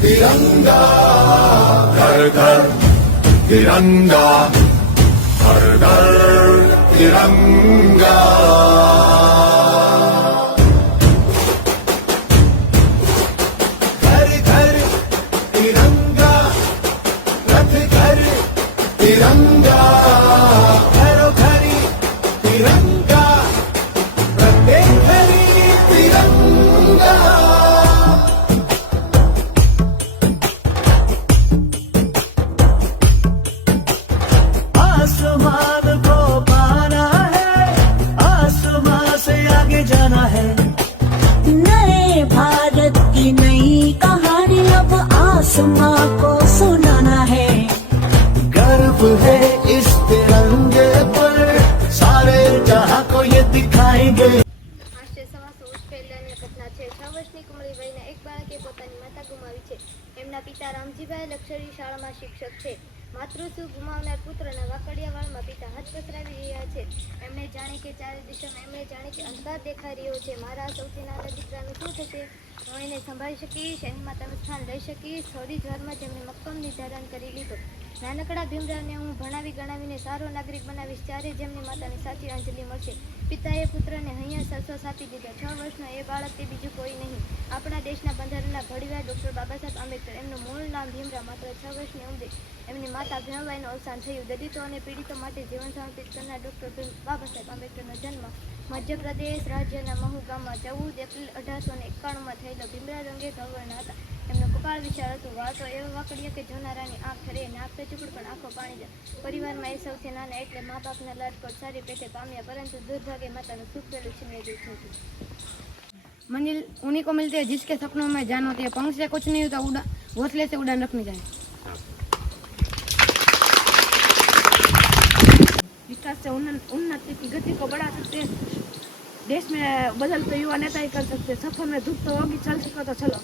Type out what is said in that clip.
तिरंगा घर घर तिरंगा हर घर तिरंगा घर घर तिरंगा रथ घर तिरंगा घरो घरी तिरंगा प्रत्येक घरी तिरंगा आसमान को पाना है, आसमान से आगे जाना है। नए भारत की नई कहानी अब आसमां को सुनाना है। गर्व है इस तिरंगे पर, सारे जहां को ये दिखाएंगे। આશરે 125 વર્ષ પહેલાની ઘટના છે. 6 વર્ષની કુમળીબાઈના એક બાળકે પોતાની માતા ગુમાવી છે. એમના પિતા રામજીભાઈ લક્ષરી શાળામાં શિક્ષક છે. માતૃસુખ ગુમાવનાર પુત્રના વાકડિયા વાળમાં પિતા હાથ પસરાવી રહ્યા છે. એમણે જાણે કે ચારે દિશામાં એમણે જાણે કે અંધકાર દેખાઈ રહ્યો છે. મારા સૌથી નાના દીકરાનું શું થશે? હું એને સંભાળી શકીશ, એની માતાનું સ્થાન લઈ શકીશ. થોડી જ વારમાં જેમણે મક્કમ નિર્ધારણ કરી લીધો. નાનકડા ભીમરાવને હું ભણાવી ગણાવીને સારો નાગરિક બનાવીશ, ત્યારે જેમની માતાની સાચી અંજલિ મળશે. પિતાએ પુત્રને હૈયા સરસસ આપી દીધો. 6 વર્ષનો એ બાળક તે બીજું કોઈ નહીં. આપણા દેશના બંધારણના ઘડીવાર ડૉક્ટર બાબા સાહેબ આંબેડકર. એમનું મૂળ નામ ભીમરાવ. માત્ર 6 વર્ષની ઉંમરે એમની માતા ભીમાબાઈનું અવસાન થયું. દલિતો અને પીડિતો માટે જીવન સમર્પિત કરનાર ડૉક્ટર બાબા સાહેબ આંબેડકરનો જન્મ મધ્યપ્રદેશ રાજ્યના મહુ ગામમાં 14 એપ્રિલ 1891માં થયેલો. ભીમરાવ રંગે ધવળના હતા. એમનું કપાળ વિશાળ હતું. વાળ તો એવા વાકડિયા કે જોનારાની આંખ ઠરે. નાક તો ચૂકડ પણ આંખો પાણી જાય. પરિવારમાં એ સૌથી નાના એટલે મા બાપના લાડકોટ સારી પેટે પામ્યા, પરંતુ દુર્ભાગ્યે માતાનું સુખ પેલું છીનવી દીધું હતું. मंजिल उन्हीं को मिलती है जिसके सपनों में जान होती है. पंख से कुछ नहीं होता, उड़ा घोंसले से उड़ान रखनी चाहिए. विकास से उन्नति की गति को बढ़ा सकते हैं. देश में बदलते युवा नेता ही कर सकते. सफर में धूप तो होगी, चल सको तो चलो.